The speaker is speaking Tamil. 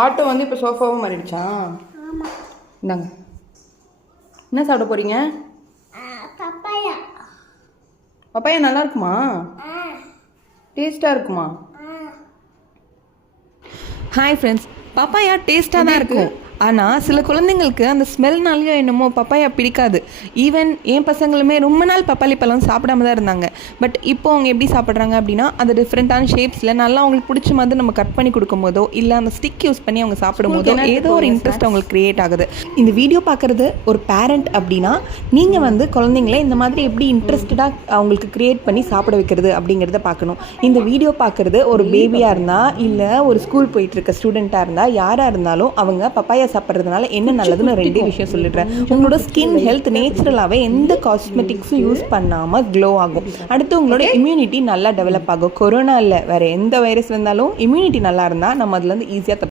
ஆட்டோ வந்து இப்போ சோஃபாவும் மாறிடுச்சா? இந்தாங்க. என்ன சாப்பிட போறீங்க? பப்பாயா. பப்பாயா நல்லா இருக்குமா? டேஸ்ட்டாக இருக்குமா? ஹாய் ஃப்ரெண்ட்ஸ், பப்பாயா டேஸ்ட்டாக தான் இருக்கும். ஆனால் சில குழந்தைங்களுக்கு அந்த ஸ்மெல்னாலேயோ என்னமோ பப்பாயா பிடிக்காது. ஈவன் என் பசங்களுமே ரொம்ப நாள் பப்பாளி பழம் சாப்பிடாம தான் இருந்தாங்க. பட் இப்போ அவங்க எப்படி சாப்பிட்றாங்க அப்படின்னா, அது டிஃப்ரெண்ட்டான ஷேப்ஸில் நல்லா அவங்களுக்கு பிடிச்ச மாதிரி நம்ம கட் பண்ணி கொடுக்கும் போதோ இல்லை அந்த ஸ்டிக் யூஸ் பண்ணி அவங்க சாப்பிடும் போதோ ஏதோ ஒரு இன்ட்ரெஸ்ட் அவங்களுக்கு க்ரியேட் ஆகுது. இந்த வீடியோ பார்க்குறது ஒரு பேரண்ட் அப்படின்னா நீங்கள் வந்து குழந்தைங்கள இந்த மாதிரி எப்படி இன்ட்ரெஸ்டடாக அவங்களுக்கு க்ரியேட் பண்ணி சாப்பிட வைக்கிறது அப்படிங்கிறத பார்க்கணும். இந்த வீடியோ பார்க்குறது ஒரு பேபியாக இருந்தால் இல்லை ஒரு ஸ்கூல் போயிட்டுருக்க ஸ்டூடெண்ட்டாக இருந்தால் யாராக இருந்தாலும் அவங்க பப்பாயா சாப்பிட்றதுனால என்ன நல்லதுன்னு ரெண்டே விஷயம் சொல்லிடுறேன். உங்களோட ஸ்கின் ஹெல்த் நேச்சுரலாகவே எந்த காஸ்மெட்டிக்ஸும் யூஸ் பண்ணாமல் க்ளோ ஆகும். அடுத்து உங்களோட இம்யூனிட்டி நல்லா டெவலப் ஆகும். கொரோனா இல்லை வேறு எந்த வைரஸ் இருந்தாலும் இம்யூனிட்டி நல்லா இருந்தால் நம்ம அதுலேருந்து ஈஸியாக